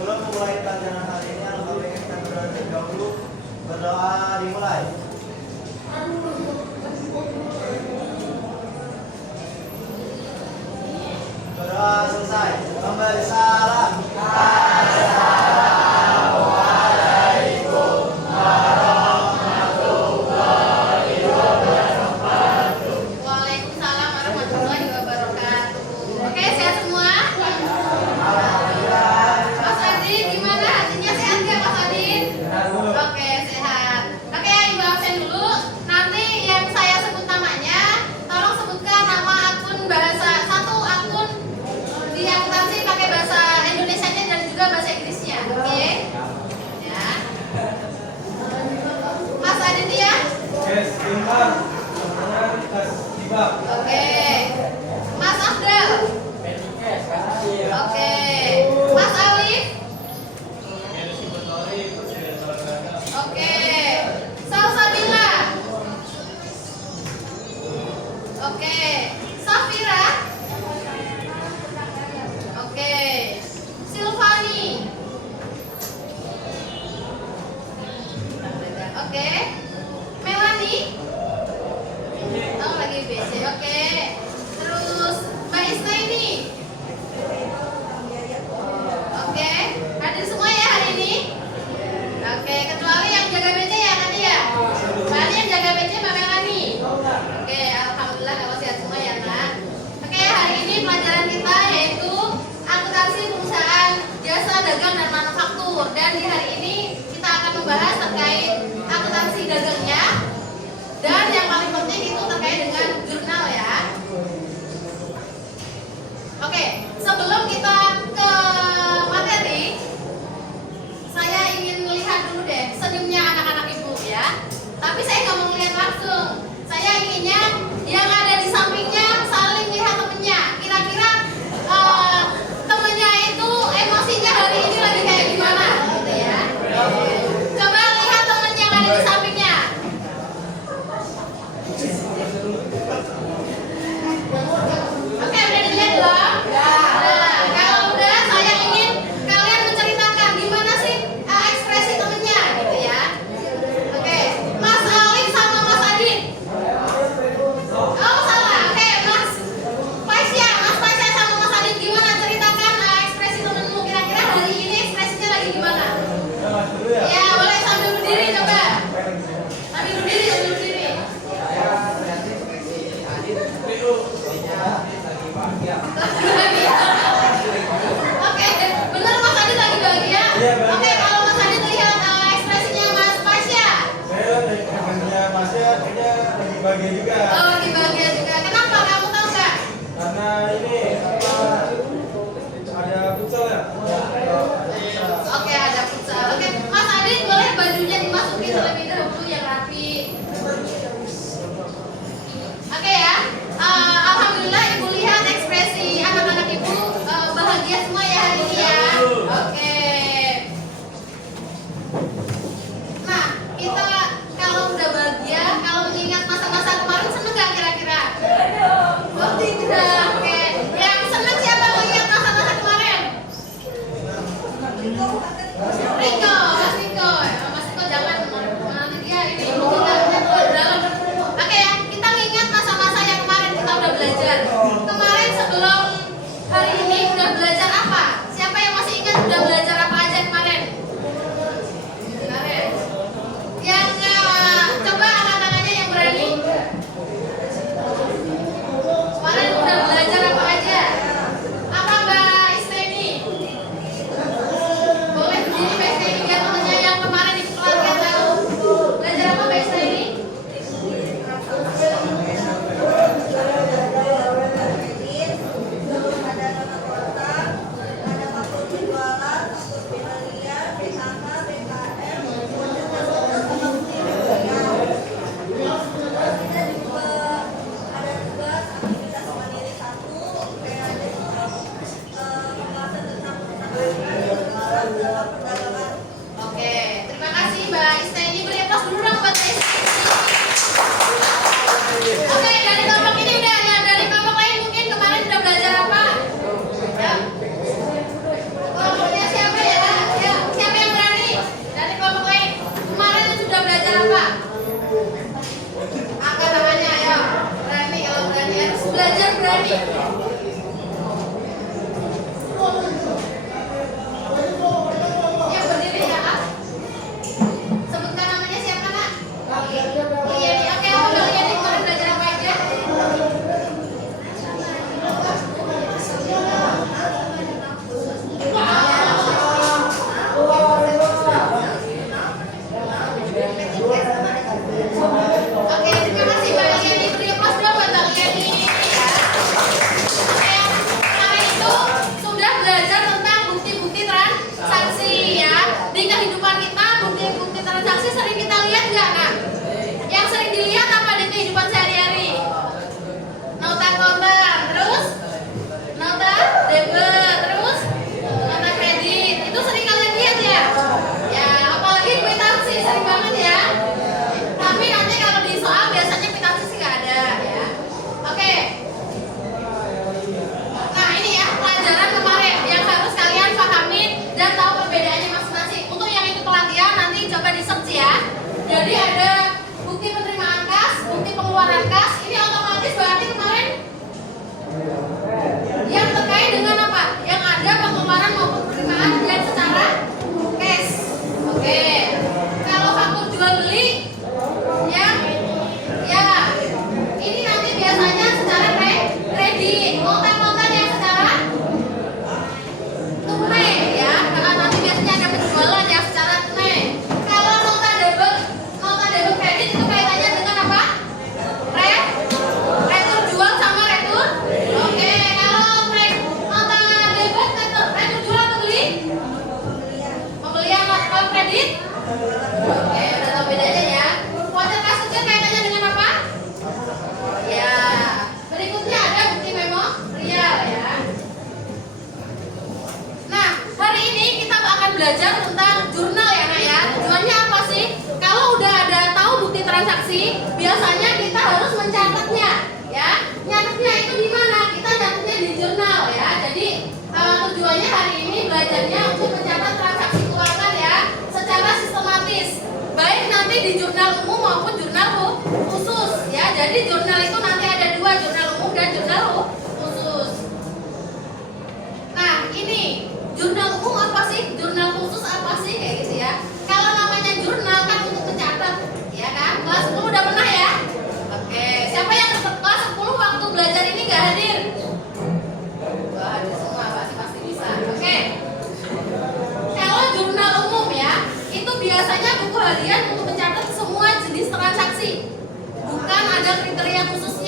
Sebelum memulai pelajaran hari ini, alangkah baiknya kita berdoa terlebih dahulu. Berdoa dimulai. Berdoa selesai. Kembali salam. Assalamualaikum warahmatullahi wabarakatuh. Waalaikumsalam warahmatullahi wabarakatuh. Oke, sehat semua? Mas Adin, gimana? Hatinya sehat nggak Mas Adin? Oke, sehat. Oke, Ibu absen dulu. Nanti yang saya sebut namanya, tolong sebutkan nama akun bahasa, satu akun di akuntansi pakai bahasa Indonesianya dan juga bahasa Inggrisnya. Oke? Ya. Mas Adin ya? Yes, Timbar. Oke. Mas Afdal. Oke. Mas Alif. Oke. Salsabila. Oke. Safira. Oke. Silvani. Oke. Melanie. Oh, lagi BC. Oke. Terus Mbak Isna ini. Oke. Hadir semua ya hari ini? Oke, kecuali yang jaga BC ya tadi ya? Tadi yang jaga BC Mbak Melanie. Oke, alhamdulillah kalau sehat semua ya, Nak. Oke, hari ini pelajaran kita yaitu akuntansi perusahaan jasa dagang dan manufaktur. Dan di hari ini kita akan membahas terkait akuntansi dagangnya. Dan yang paling penting itu terkait dengan jurnal ya. Oke, sebelum kita ke materi, saya ingin melihat dulu deh senyumnya anak-anak ibu ya. Tapi saya nggak mau melihat langsung. Saya inginnya yang ada di sampingnya saling lihat temennya. Kira-kira temennya itu emosinya hari ini lagi kayak gimana gitu ya. Coba lihat temen yang ada di sampingnya. Oke, udah dilihat belum? Nah, kalau udah, saya ingin kalian menceritakan gimana sih ekspresi temennya, gitu ya. Oke, Mas Alif sama Mas Adin. Oh, salah. Oke, Mas Faisya sama Mas Adin, gimana ceritakan ekspresi temenmu? Kira-kira hari ini ekspresinya lagi gimana? Ya, boleh sambil berdiri coba. Sambil berdiri. Oke, benar Mas Adin lagi bahagia? Oke, kalau Mas Adin lihat ekspresinya Mas Fasya. Saya ekspresinya Masya kayaknya lagi bahagia juga. Oh, lagi bahagia juga. Kenapa? Kamu tahu nggak? Karena ini ada futsal ya. Oke, ada futsal. Oke, Mas Adin boleh bajunya dimasukin terlebih dahulu yang rapi. Oke ya. Alhamdulillah ibu lihat ekspresi anak-anak ibu bahagia semua ya hari ini ya. Oke. Nah, kita kalau udah bahagia, kalau mengingat masa-masa kemarin seneng nggak kira-kira? Oh tidak. Oke. Yang seneng siapa mengingat masa-masa kemarin? Riko, Mas Riko. Mas Riko jangan nanti dia ini kita dalam. Oke ya, kita ingat masa-masa yang kemarin kita udah belajar. Kemarin sebelum hari ini udah belajar apa? Siapa yang masih ingat udah belajar apa aja kemarin? Kemarin. Yang coba angkat tangannya yang berani. Kemarin udah belajar apa aja? Apa Mbak Isteni? Boleh berdiri Mbak Isteni biar belajar tentang jurnal ya Nak ya. Tujuannya apa sih? Kalau udah ada tahu bukti transaksi, biasanya kita harus mencatatnya ya. Nyatetnya itu di mana? Kita nyatetnya di jurnal ya. Jadi tujuannya hari ini belajarnya untuk mencatat transaksi keuangan ya secara sistematis. Baik nanti di jurnal umum maupun jurnal khusus ya. Jadi jurnal itu nanti ada dua, jurnal umum dan jurnal khusus. Nah ini jurnal umum apa sih? Jurnal khusus apa sih? Kayak gitu ya. Kalau namanya jurnal kan untuk mencatat, ya kan? Kelas 10 udah pernah ya? Oke, siapa yang kelas 10 waktu belajar ini nggak hadir? Nggak hadir semua, pasti bisa. Oke. Kalau jurnal umum ya, itu biasanya buku harian untuk mencatat semua jenis transaksi. Bukan ada kriteria khusus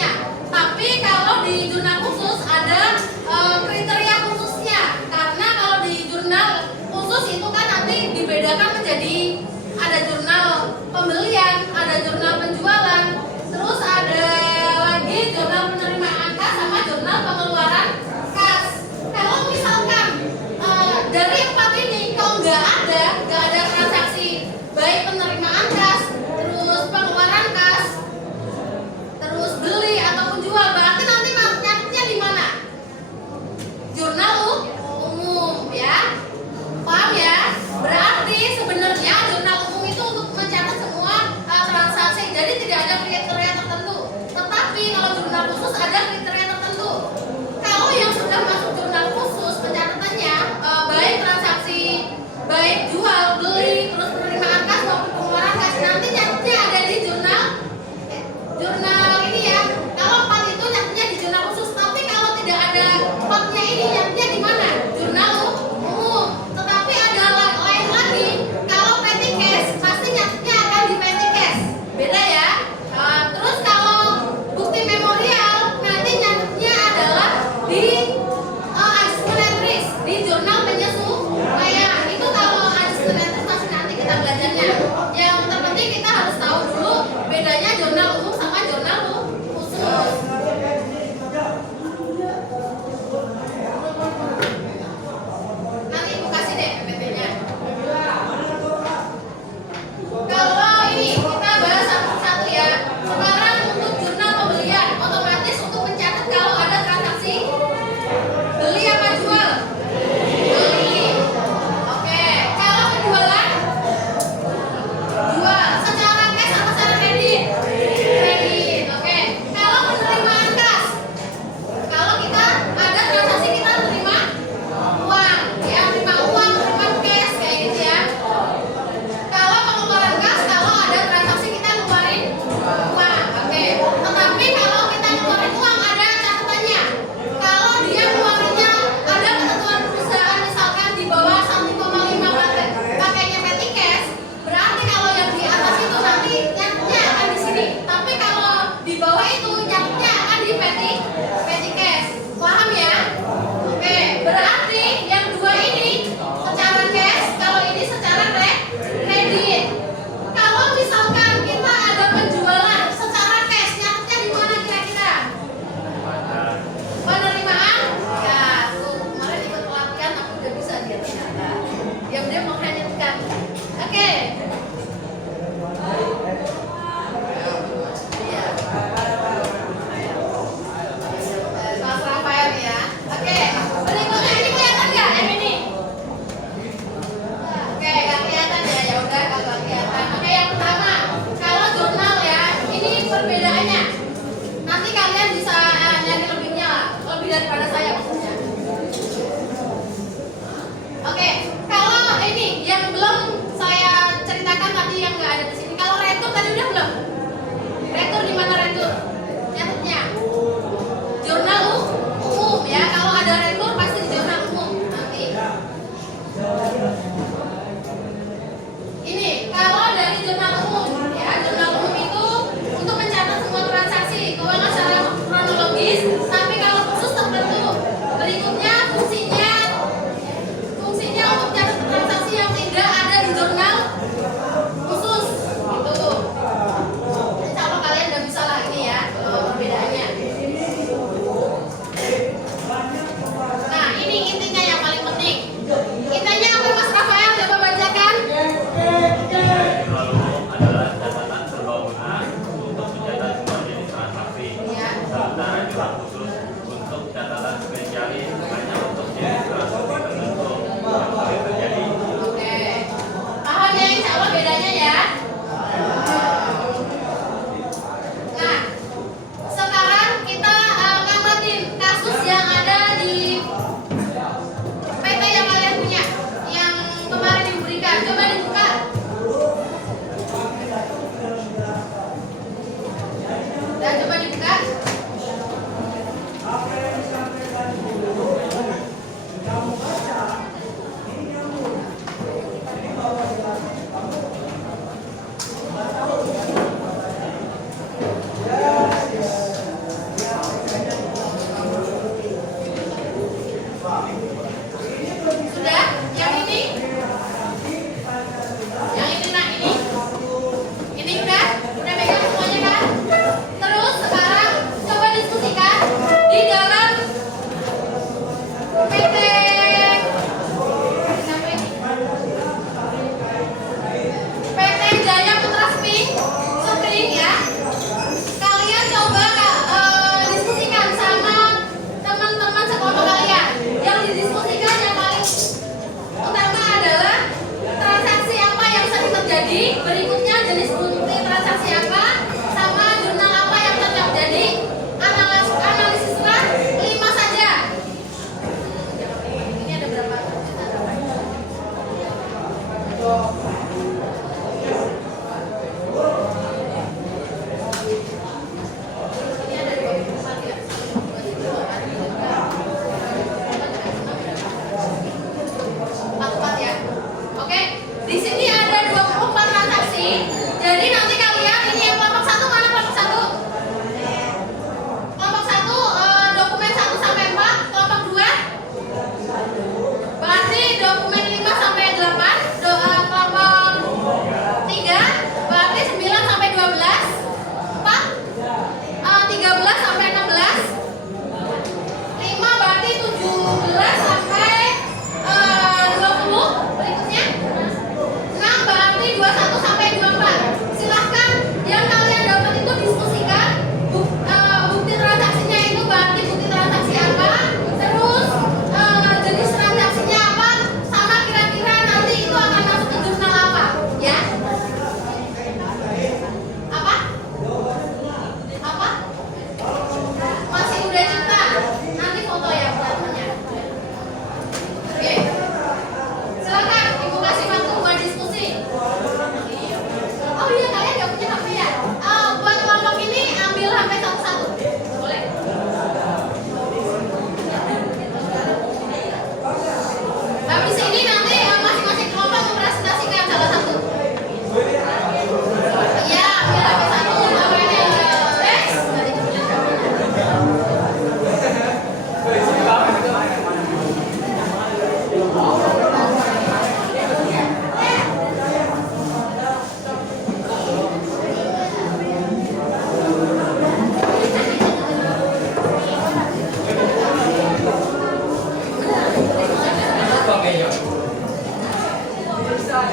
Nah,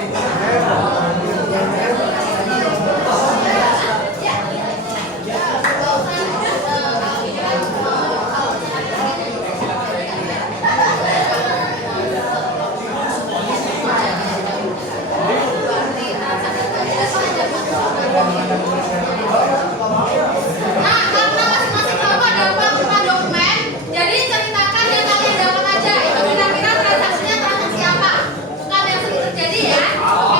karena masing-masing kelompok dapat 5 dokumen, jadi ceritakan yang kalian dapat aja. Itu kira-kira transaksinya transaksi apa? Bukan yang sering terjadi ya. Oke.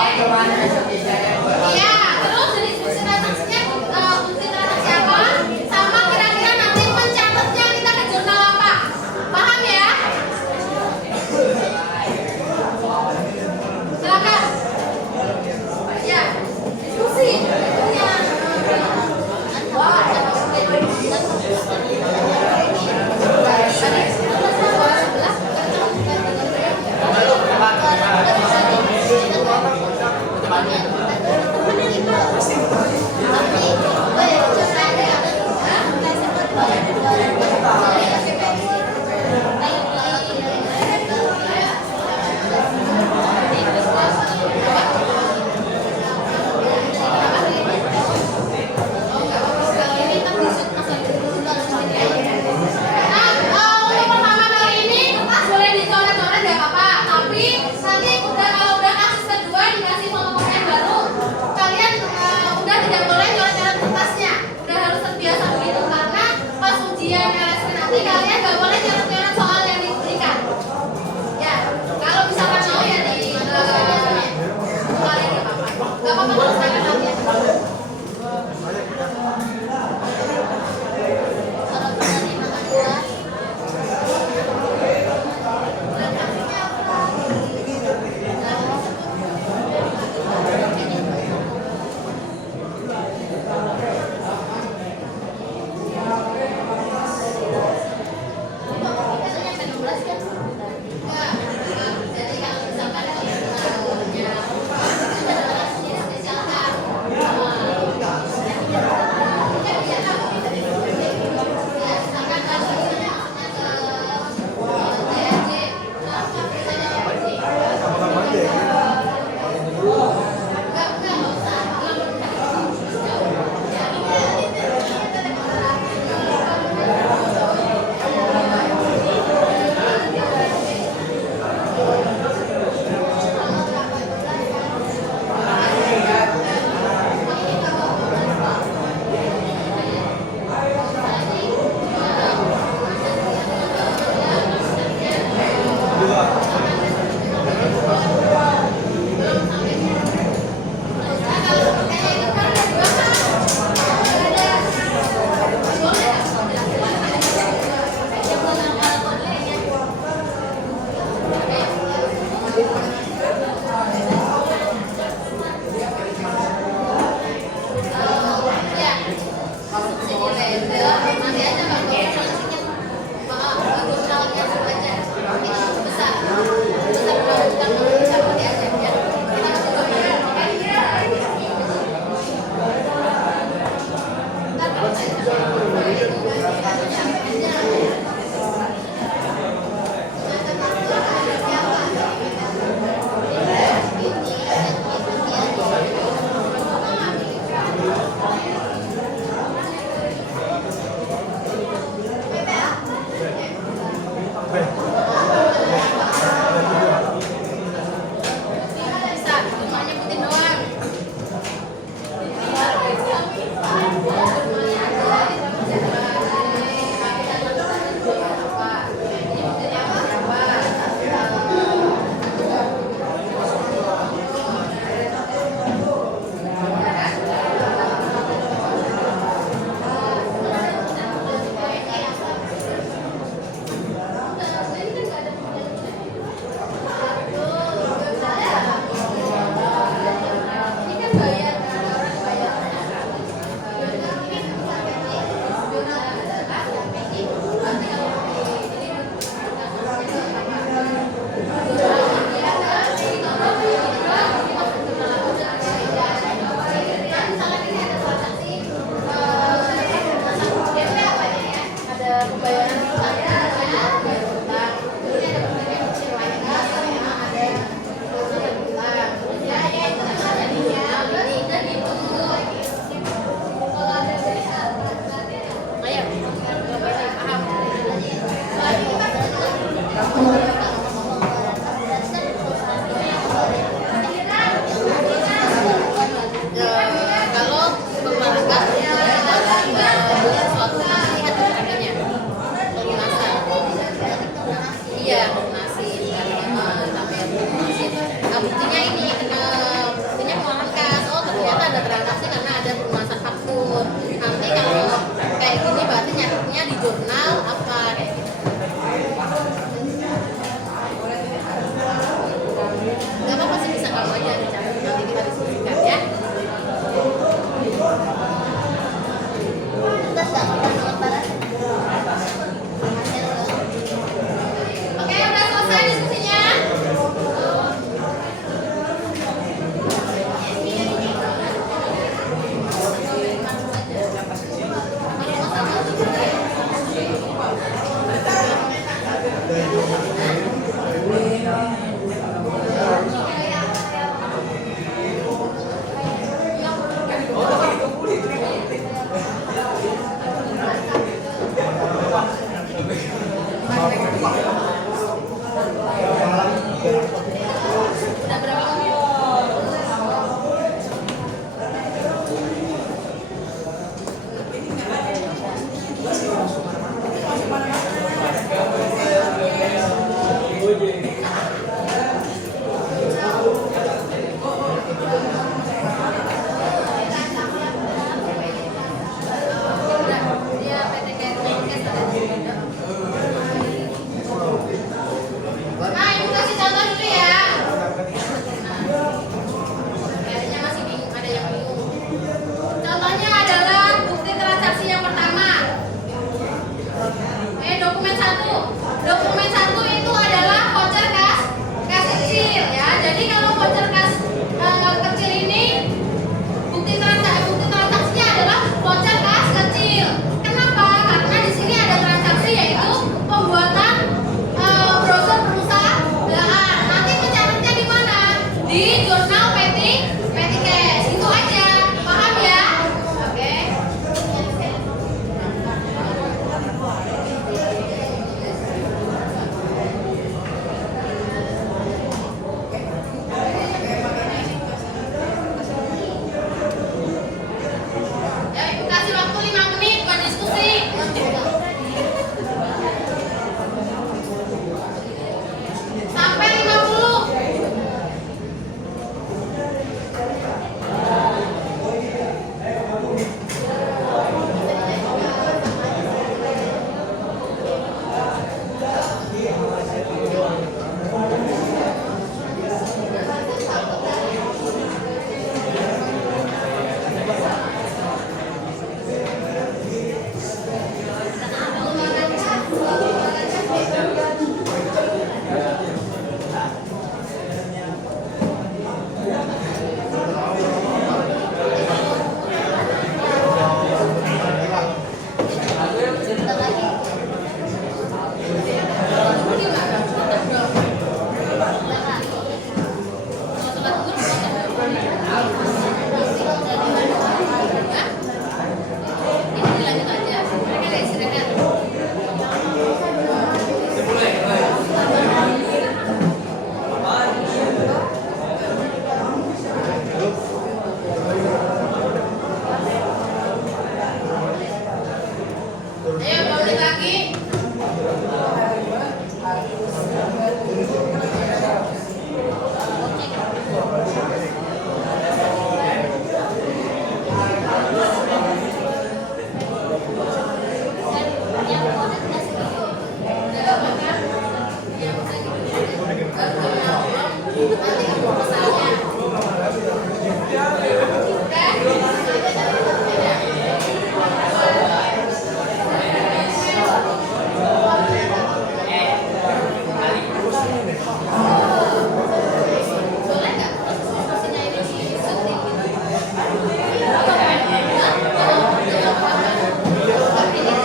buktinya ini, buktinya pengeluaran kas. Oh ternyata ada transaksi karena ada pelunasan faktur. Nanti kalau kayak gini berarti nyatetnya di jurnal apa kayak gitu. Gak apa-apa sih, bisa kamu aja dicatat, nanti kita diskusikan ya. Oke, udah selesai diskusinya. Udah berapa menit? Dia PTKS ada. Nah, ibu kasih contoh dulu ya. Kayaknya masih bingung, ada yang bingung. Contohnya adalah bukti transaksi yang pertama. Dokumen 1. Dokumen 1 itu adalah voucher kas kecil ya. Jadi kalau voucher kas kecil ini bukti transaksinya adalah voucher kas kecil. Kenapa? Karena di sini ada transaksi yaitu pembuatan brosur perusahaan. Nanti mencatatnya di mana? Di jurnal Petikes. Itu aja. Paham ya? Oke. Ya, Ibu kasih waktu 5 menit buat diskusi. Sampai 50. Ini dilanjut aja. Mereka nggak istirahat. Ayo, balik lagi. Boleh nggak posisinya ini di syuting gitu?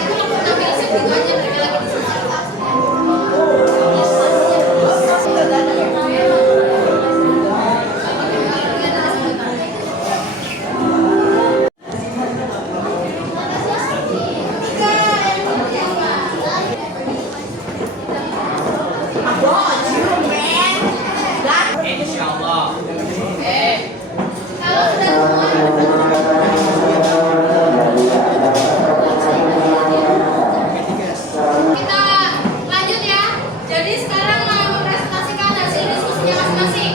Itu ngambil syuting aja, mereka lagi di syuting. Kalau sudah semua kita lanjut ya. Jadi sekarang mau mempresentasikan hasil diskusinya masing-masing.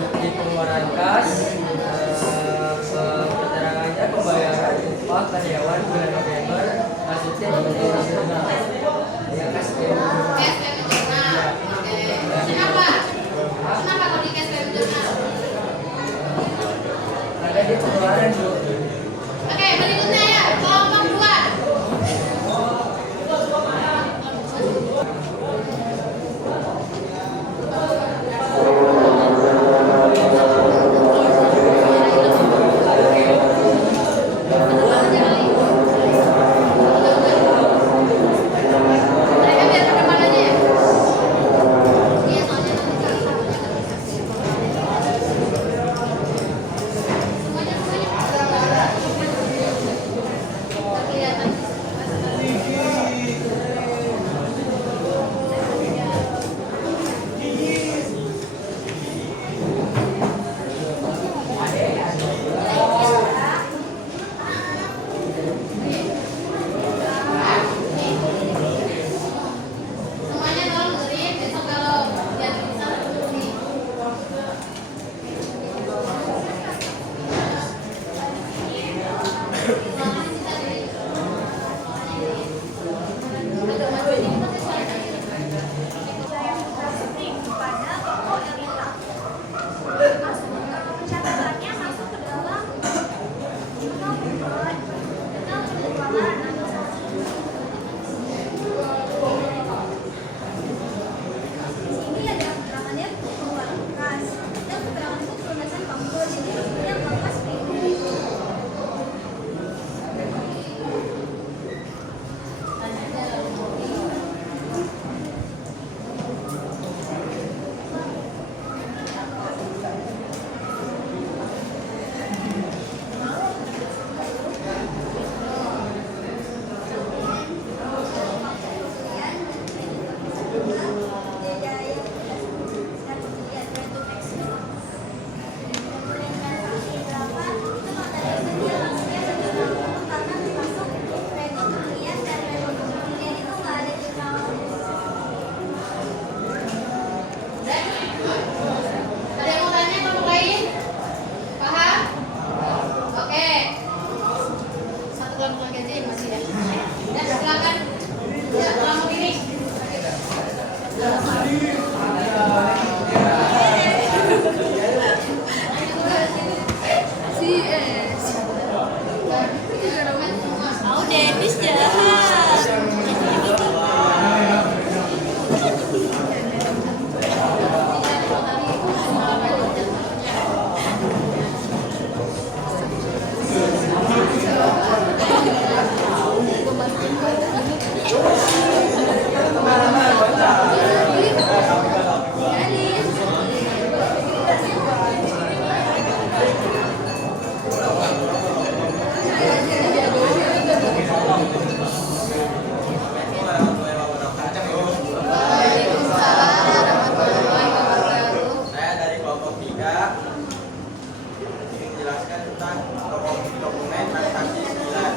Bukti pengeluaran kas, keterangannya pembayaran upah karyawan bulan November, hasilnya jurnal. Ya kas Jurnal. Oke. Kenapa? Kenapa kok di cash payment jurnal? Ada di pengeluaran dulu. Oke, berikutnya ya, kelompok 2. Mereka biar ke depan aja ya. Iya, soalnya nanti semuanya. Kelihatan. Semuanya tolong dengerin, besok kalau biar bisa nih. Catatannya masuk ke dalam jurnal pengeluaran ini ada keterangannya pengeluaran kas dan keterangan itu pelunasan panggung jadi sebenarnya kas ini Ada yang mau tanya kelompok lain? Paham? Oke. Satu kelompok lagi aja yang masih ya. Dan silakan. Ya, kelompok ini. Oh, Dennis jahat. Waalaikumsalam warahmatullahi wabarakatuh. Saya dari kelompok 3 ingin menjelaskan tentang dokumen transaksi 9.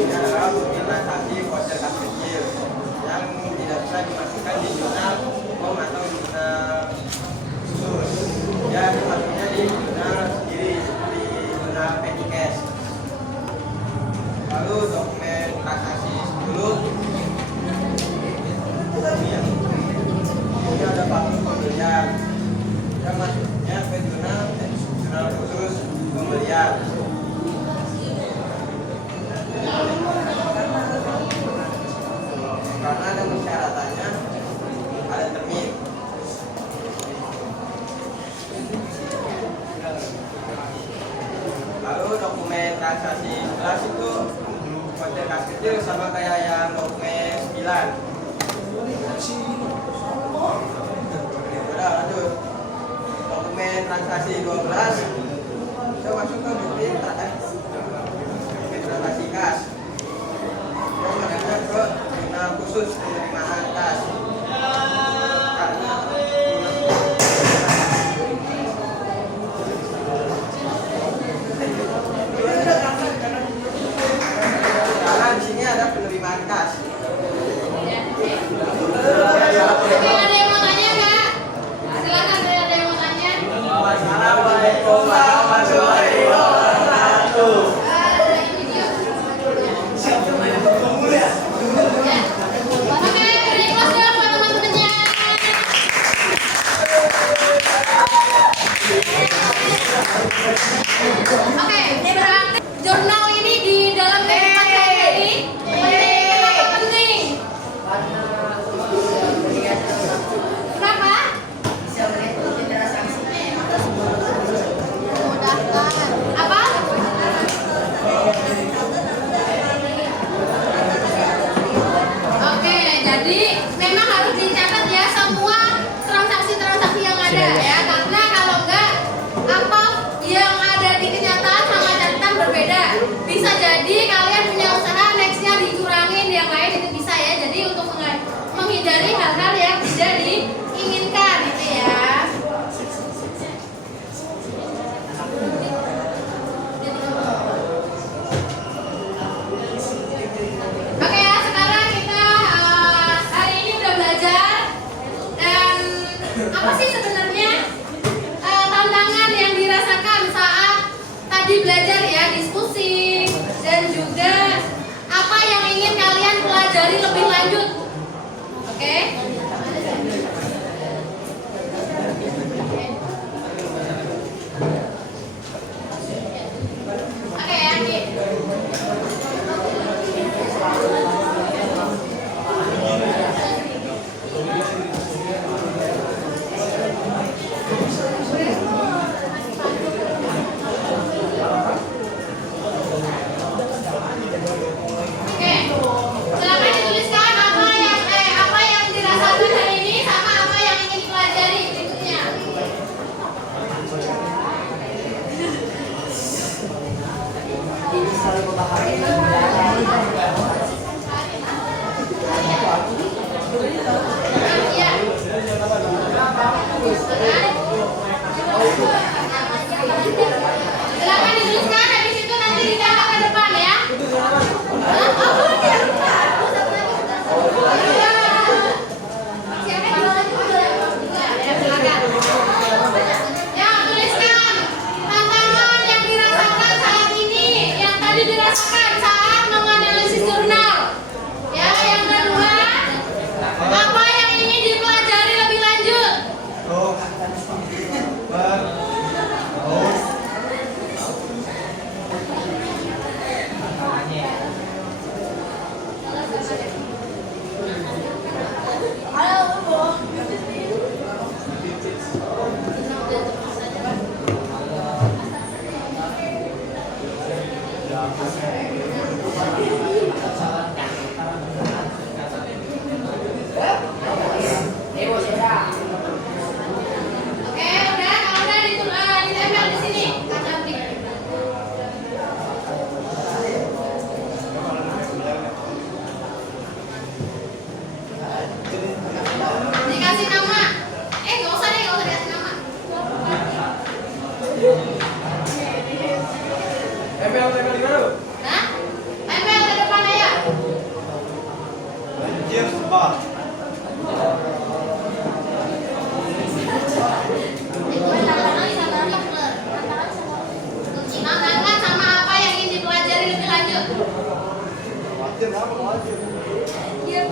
Ini adalah bukti transaksi voucher kas kecil yang tidak bisa dimasukkan di jurnal umum atau jurnal khusus. Ya, dimasuknya di jurnal sendiri, di jurnal petty cash. Lalu dokumen transaksi 10 ini ada faktur pembelian yang masuknya ke jurnal khusus pembelian. Karena ada persyaratannya, ada termin. Lalu dokumen transaksi 11 itu voucher kas kecil sama kayak yang dokumen 9. Udah lanjut. Dokumen transaksi 12 kita masuk ke bukti transaksi kas. Kita mengajar ke jurnal khusus penerimaan kas. Karena di sini ada penerimaan kas. Oke, ada yang mau tanya nggak? Silakan, ada yang mau tanya? Assalamualaikum warahmatullahi wabarakatuh. Oke, beri kelas dulu buat teman-temannya. Oke, berarti jurnal ini di dalam kehidupan sehari-hari penting. Kenapa penting? Kenapa? Apa? Oke, jadi memang harus dicatat ya semua transaksi-transaksi yang ada ya, karena kalau enggak apa yang ada di kenyataan sama catatan berbeda. Bisa jadi kalian punya usaha nextnya dicurangin yang lain itu bisa ya. Jadi untuk menghindari hal-hal yang tidak diinginkan gitu ya. Oke ya, sekarang kita hari ini udah belajar dan apa sih sebenarnya tantangan yang dirasakan saat tadi belajar ya, diskusi dan juga apa yang ingin kalian pelajari lebih lanjut. Oke? Oke ya, Ki. Oke, silakan dituliskan apa yang dirasakan hari ini sama apa yang ingin dipelajari berikutnya. Ini selalu memahami Iya. Silakan dituliskan, habis itu nanti dicatat ke depan ya. Ya, tuliskan tantangan yang dirasakan saat ini, yang tadi dirasakan saat menganalisis jurnal. Ya, yang kedua, apa yang ingin dipelajari lebih lanjut? Oke, udah, kalau udah ditempel di sini. Dikasih nama. Nggak usah dikasih nama. Tempel di mana, Bu? Hah? Tempel ke depannya ya. Banjir sebab. Tantangan sama apa yang ingin dipelajari lebih lanjut. Iya, Pak Bupati. Iya.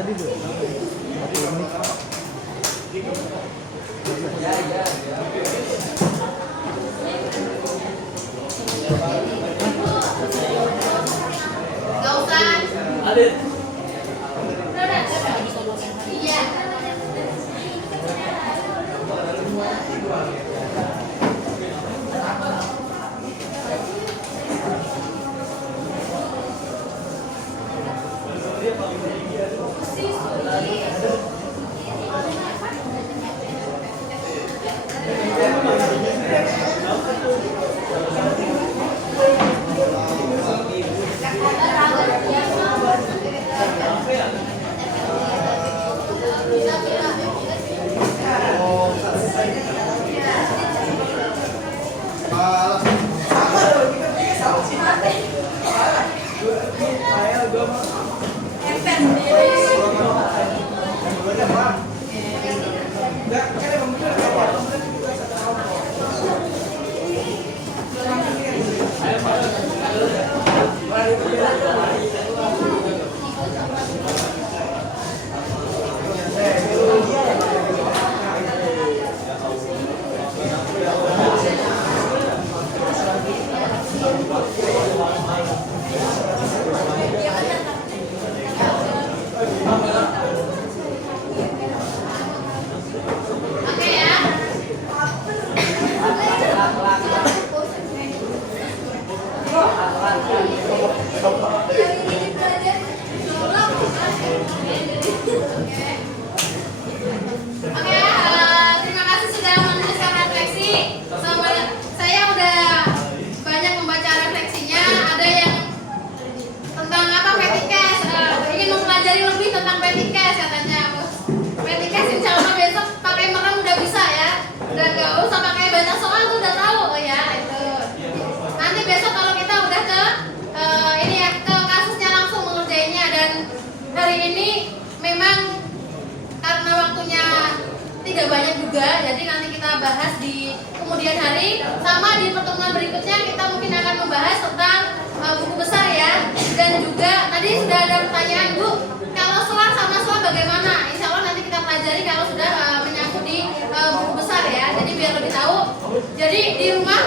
tadi tuh. Satu ini. Gak usah. Adit. Iya. Oke ya. Oke, terima kasih sudah menuliskan refleksi. Saya udah banyak membaca refleksinya. Ada yang tentang apa petikes, ingin mempelajari lebih tentang petikes katanya. Petikes insya Allah besok pakai merem udah bisa ya. Udah gak usah pakai banyak soal tuh udah tahu ya itu. Nanti besok kalau kita udah ke ini ya ke kasusnya langsung mengerjainnya, dan hari ini memang karena waktunya tidak banyak juga, jadi nanti kita bahas di kemudian hari, sama di pertemuan berikutnya kita mungkin akan membahas tentang buku besar ya. Dan juga tadi sudah ada pertanyaan, Bu, kalau selar sama soal bagaimana? Insya Allah nanti kita pelajari kalau sudah menyangkut di buku besar ya, jadi biar lebih tahu. Jadi di rumah